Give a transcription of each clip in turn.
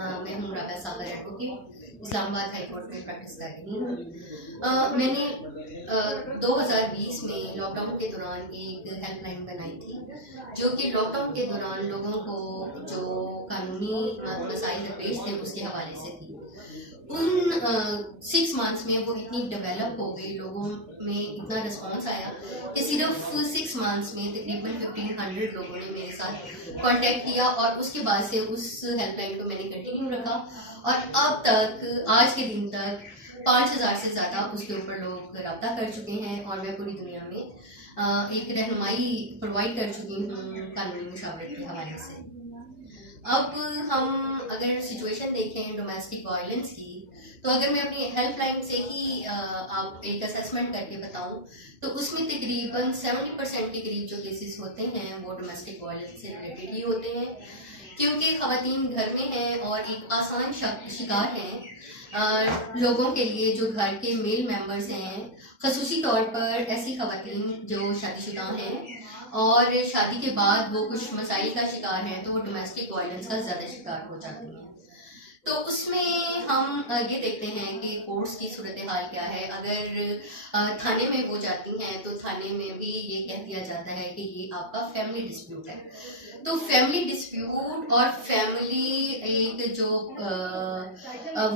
मैं हूँ राबा सागर advocate, Islamabad high court में प्रैक्टिस कर रही हूँ। मैंने 2020 में लॉकडाउन के दौरान एक हेल्पलाइन बनाई थी, जो कि लॉकडाउन के दौरान लोगों को जो कानूनी मसाइल दरपेश थे उसके हवाले से थी। उन 6 मंथ्स में वो इतनी डेवलप हो गई, लोगों में इतना रिस्पांस आया कि सिर्फ 6 मंथ्स में तकरीबन 1500 लोगों ने मेरे साथ कांटेक्ट किया और उसके बाद से उस हेल्पलाइन को मैंने कंटिन्यू रखा और अब तक आज के दिन तक 5000 से ज़्यादा उसके ऊपर लोग रब्ता कर चुके हैं और मैं पूरी दुनिया में एक रहनुमाई प्रोवाइड कर चुकी हूँ कानूनी मुशावरत के हवाले से। अब हम अगर सिचुएशन देखें डोमेस्टिक वायलेंस की, तो अगर मैं अपनी हेल्पलाइन से ही आप एक असेसमेंट करके बताऊं तो उसमें तकरीबन 70% के करीब जो केसेस होते हैं वो डोमेस्टिक वायलेंस से रिलेटेड ही होते हैं, क्योंकि खवातीन घर में हैं और एक आसान शिकार हैं लोगों के लिए जो घर के मेल मेंबर्स हैं, खसूसी तौर पर ऐसी खवातीन जो शादीशुदा हैं और शादी के बाद वो कुछ मसाइल का शिकार हैं तो वो डोमेस्टिक वायलेंस का ज़्यादा शिकार हो जाती हैं। तो उसमें हम ये देखते हैं कि कोर्ट्स की सूरत हाल क्या है। अगर थाने में वो जाती हैं तो थाने में भी ये कह दिया जाता है कि ये आपका फैमिली डिस्प्यूट है। तो फैमिली डिस्प्यूट और फैमिली एक जो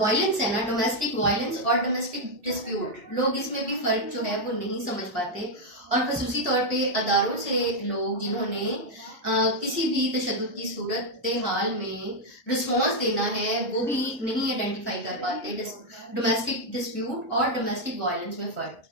वायलेंस है ना, डोमेस्टिक वायलेंस और डोमेस्टिक डिस्प्यूट, लोग इसमें भी फर्क जो है वो नहीं समझ पाते और खसूसी तौर पे अदारों से लोग जिन्होंने किसी भी तशद्दुद की सूरत हाल में रिस्पॉन्स देना है वो भी नहीं आइडेंटिफाई कर पाते डोमेस्टिक डिस्प्यूट और डोमेस्टिक वायलेंस में फर्क।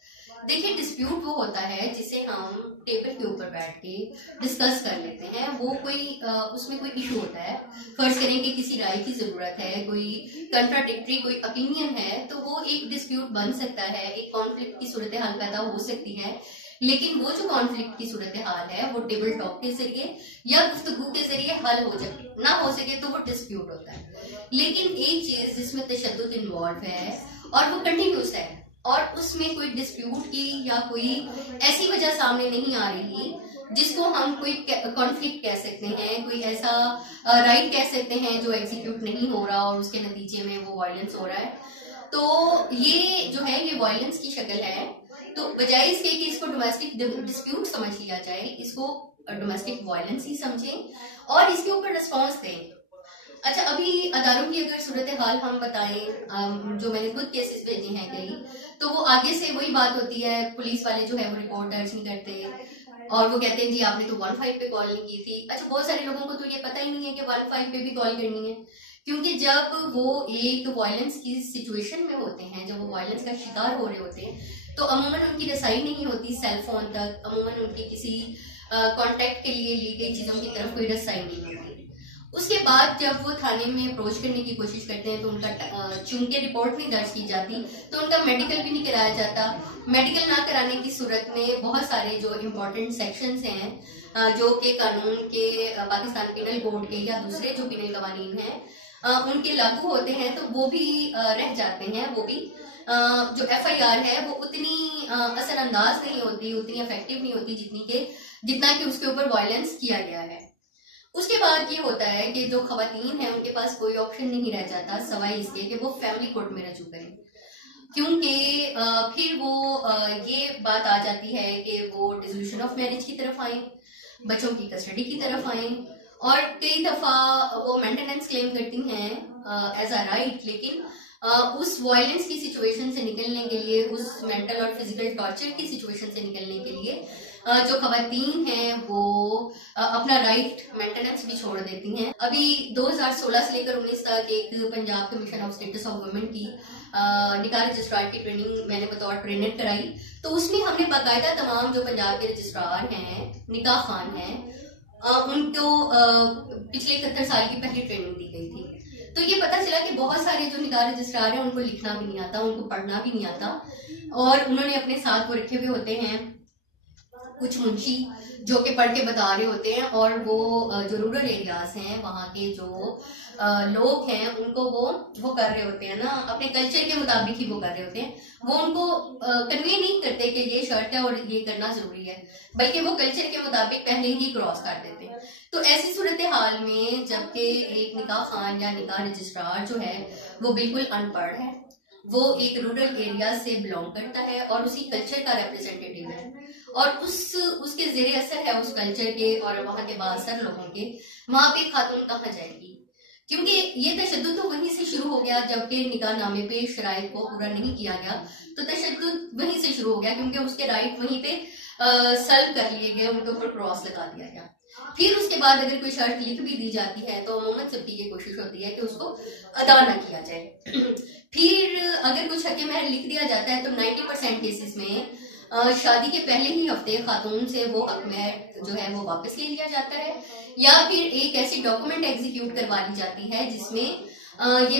देखिए, डिस्प्यूट वो होता है जिसे हम टेबल के ऊपर बैठ के डिस्कस कर लेते हैं। वो कोई उसमें कोई इशू होता है, फर्ज करें कि किसी राय की जरूरत है, कोई कंट्राडिक्टरी कोई ओपिनियन है, तो वो एक डिस्प्यूट बन सकता है, एक कॉन्फ्लिक्ट की सूरत हाल पैदा हो सकती है। लेकिन वो जो कॉन्फ्लिक्ट की सूरत हाल है वो टेबल टॉक के जरिए या गुफ्तगू के जरिए हल हो जाए, ना हो सके तो वो डिस्प्यूट होता है। लेकिन एक चीज जिसमें तशद्दुद इन्वॉल्व है और वो कंटिन्यूस है और उसमें कोई डिस्प्यूट की या कोई ऐसी वजह सामने नहीं आ रही जिसको हम कोई कॉन्फ्लिक्ट कह सकते हैं, कोई ऐसा राइट कह सकते हैं जो एग्जीक्यूट नहीं हो रहा और उसके नतीजे में वो वायलेंस हो रहा है, तो ये जो है ये वायलेंस की शक्ल है। तो बजाय इसके कि इसको डोमेस्टिक डिस्प्यूट समझ लिया जाए, इसको डोमेस्टिक वायलेंस ही समझें और इसके ऊपर रिस्पॉन्स दें। अच्छा, अभी अदारों की अगर सूरत हाल हम बताएं, जो मैंने खुद केसेस भेजे हैं कई, तो वो आगे से वही बात होती है, पुलिस वाले जो है वो रिपोर्ट दर्ज नहीं करते और वो कहते हैं जी आपने तो 15 पे कॉल नहीं की थी। अच्छा, बहुत सारे लोगों को तो ये पता ही नहीं है कि 15 पे भी कॉल करनी है, क्योंकि जब वो एक वायलेंस की सिचुएशन में होते हैं, जब वो वायलेंस का शिकार हो रहे होते हैं, तो अमूमन उनकी रसाई नहीं होती सेल फोन तक, अमूमन उनकी किसी कांटेक्ट के लिए ली गई चीजों की तरफ कोई रसाई नहीं होती। उसके बाद जब वो थाने में अप्रोच करने की कोशिश करते हैं तो उनका चूंकि रिपोर्ट नहीं दर्ज की जाती तो उनका मेडिकल भी नहीं कराया जाता। मेडिकल ना कराने की सूरत में बहुत सारे जो इम्पोर्टेंट सेक्शंस हैं जो कि कानून के पाकिस्तान पिनल कोड के या दूसरे जो पिनल कवानीन हैं उनके लागू होते हैं, तो वो भी रह जाते हैं। वो भी जो FIR है वो उतनी असरअंदाज नहीं होती, उतनी इफेक्टिव नहीं होती जितना कि उसके ऊपर वायलेंस किया गया है। उसके बाद ये होता है कि जो खवातीन है उनके पास कोई ऑप्शन नहीं रह जाता सवाई इसके कि वो फैमिली कोर्ट में रजू करें, क्योंकि फिर वो ये बात आ जाती है कि वो डिसोल्यूशन ऑफ मैरिज की तरफ आए, बच्चों की कस्टडी की तरफ आए और कई दफा वो मेंटेनेंस क्लेम करती हैं एज अ राइट। लेकिन उस वायलेंस की सिचुएशन से निकलने के लिए, उस मेंटल और फिजिकल टॉर्चर की सिचुएशन से निकलने के लिए जो खवातीन हैं वो अपना राइट मेंटेनेंस भी छोड़ देती हैं। अभी 2016 से लेकर 19 तक एक Punjab commission of status of women की निकाह रजिस्ट्रार की ट्रेनिंग मैंने बतौर ट्रेनर कराई, तो उसमें हमने बाकायदा तमाम जो पंजाब के रजिस्ट्रार हैं, निकाह खान हैं, उनको पिछले 71 साल की पहली ट्रेनिंग दी गई थी। तो ये पता चला कि बहुत सारे जो निकाह रजिस्ट्रार हैं उनको लिखना भी नहीं आता, उनको पढ़ना भी नहीं आता और उन्होंने अपने साथ वो रखे हुए होते हैं कुछ मुंशी जो कि पढ़ के बता रहे होते हैं, और वो जो रूरल एरियाज हैं वहाँ के जो लोग हैं उनको वो कर रहे होते हैं ना, अपने कल्चर के मुताबिक ही वो कर रहे होते हैं। वो उनको कन्वे नहीं करते कि ये शर्ट है और ये करना जरूरी है, बल्कि वो कल्चर के मुताबिक पहले ही क्रॉस कर देते हैं। तो ऐसी सूरत हाल में जबकि एक निकाह खान या निकाह रजिस्ट्रार जो है वो बिल्कुल अनपढ़ है, वो एक रूरल एरिया से बिलोंग करता है और उसी कल्चर का रिप्रेजेंटेटिव है, और उसके जेरे असर है उस कल्चर के और वहां के बासर लोगों के, वहां पे खातून कहाँ जाएगी? क्योंकि ये तशद्दुद तो वहीं से शुरू हो गया, जबकि निकाह नामे पे शराइत को पूरा नहीं किया गया तो तशद्दुद वहीं से शुरू हो गया, क्योंकि उसके राइट वहीं पे सल्व कर लिए गए, उनके ऊपर क्रॉस लगा दिया गया। फिर उसके बाद अगर कोई शर्त लिख भी दी जाती है तो अमूमन सबकी ये कोशिश होती है कि उसको अदा ना किया जाए। फिर अगर कुछ हक़ महर लिख दिया जाता है तो 90% केसेस में शादी के पहले ही हफ्ते खातून से वो हक़ महर जो है वो वापस ले लिया जाता है, या फिर एक ऐसी डॉक्यूमेंट एग्जीक्यूट करवा दी जाती है जिसमें ये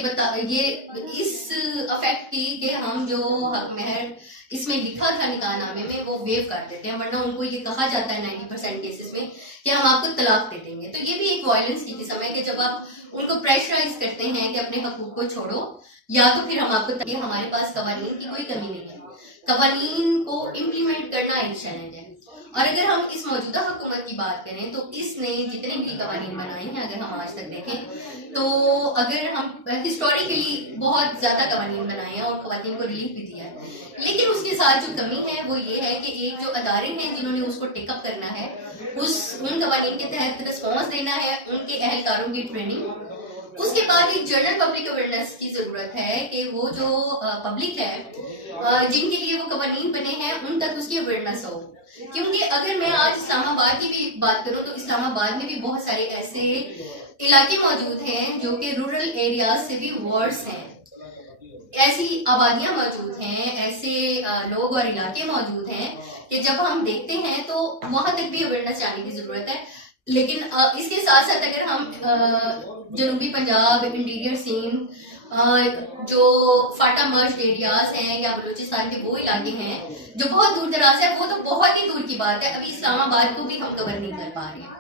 इस अफेक्ट की कि हम जो हक़ महर इसमें लिखा था निकाहनामे में वो वेव कर देते हैं, वरना उनको ये कहा जाता है 90% केसेस में कि हम आपको तलाक दे देंगे। तो ये भी एक वायलेंस की किस्म है कि जब आप उनको प्रेशराइज करते हैं कि अपने हकूक को छोड़ो या तो फिर हम आपको, हमारे पास कवानीन की कोई कमी नहीं है, कवानीन को इम्प्लीमेंट करना एक चैलेंज है। और अगर हम इस मौजूदा हुकूमत की बात करें तो इसने जितने भी कवानीन बनाए हैं, अगर हम आज तक देखें तो अगर हम हिस्टोरिकली बहुत ज्यादा कवानीन बनाए हैं और खवातीन को रिलीफ भी दिया है, लेकिन उसके साथ जो कमी है वो ये है कि एक जो अदारे हैं जिन्होंने उसको टेकअप करना है, उन कवानीन के तहत रिस्पॉन्स देना है, उनके अहलकारों की ट्रेनिंग, उसके बाद एक जनरल पब्लिक अवेयरनेस की जरूरत है कि वो जो पब्लिक है जिनके लिए वो कवानीन बने हैं उन तक उसकी अवेयरनेस हो। क्योंकि अगर मैं आज इस्लामाबाद की भी बात करूं तो इस्लामाबाद में भी बहुत सारे ऐसे इलाके मौजूद हैं जो कि रूरल एरियाज से भी वर्स हैं, ऐसी आबादियां मौजूद हैं, ऐसे लोग और इलाके मौजूद हैं कि जब हम देखते हैं तो वहां तक भी अवेयरनेस जाने की जरूरत है। लेकिन इसके साथ साथ अगर हम जनूबी पंजाब, इंटीरियर सिंध, जो फाटा मर्ज एरियाज हैं या बलूचिस्तान के वो इलाके हैं जो बहुत दूर दराज है, वो तो बहुत ही दूर की बात है, अभी इस्लामाबाद को भी हम कवर नहीं कर पा रहे हैं।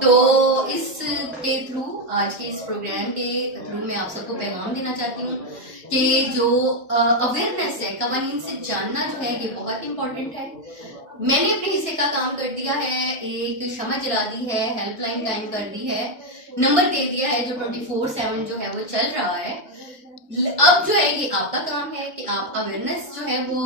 तो इसके थ्रू, आज के इस प्रोग्राम के थ्रू मैं आप सबको पैगाम देना चाहती हूँ कि जो अवेयरनेस है, कवानीन से जानना जो है ये बहुत इंपॉर्टेंट है। मैंने अपने हिस्से का काम कर दिया है, एक शमा जला दी है, हेल्पलाइन कायम कर दी है, नंबर दे दिया है जो 24/7 जो है वो चल रहा है। अब जो है ये आपका काम है कि आप अवेयरनेस जो है वो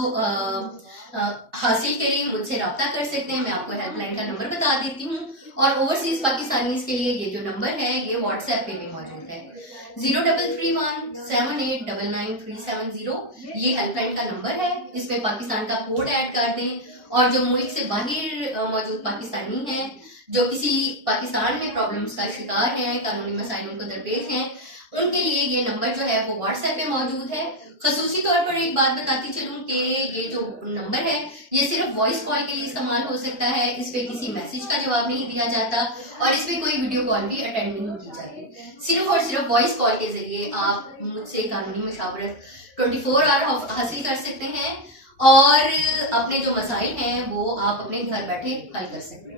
हासिल के लिए मुझसे रब्ता कर सकते हैं। मैं आपको हेल्पलाइन का नंबर बता देती हूँ, और ओवरसीज पाकिस्तानीज के लिए ये जो नंबर है ये व्हाट्सएप पे भी मौजूद है, 033178999370। ये हेल्पलाइन का नंबर है, इसमें पाकिस्तान का कोड ऐड कर दें, और जो मुल्क से बाहर मौजूद पाकिस्तानी हैं जो किसी पाकिस्तान में प्रॉब्लम्स का शिकार हैं, कानूनी मसाइल उनको दरपेश हैं, उनके लिए ये नंबर जो है वो व्हाट्सएप पे मौजूद है। खसूसी तौर पर एक बात बताती चलूं कि ये जो नंबर है ये सिर्फ वॉइस कॉल के लिए इस्तेमाल हो सकता है, इस पे किसी मैसेज का जवाब नहीं दिया जाता और इस पे कोई वीडियो कॉल भी अटेंड नहीं की जाती। सिर्फ और सिर्फ वॉइस कॉल के जरिए आप मुझसे कानूनी मशावरत 24 आवर हासिल कर सकते हैं और अपने जो मसाइल हैं वो आप अपने घर बैठे हल कर सकते हैं।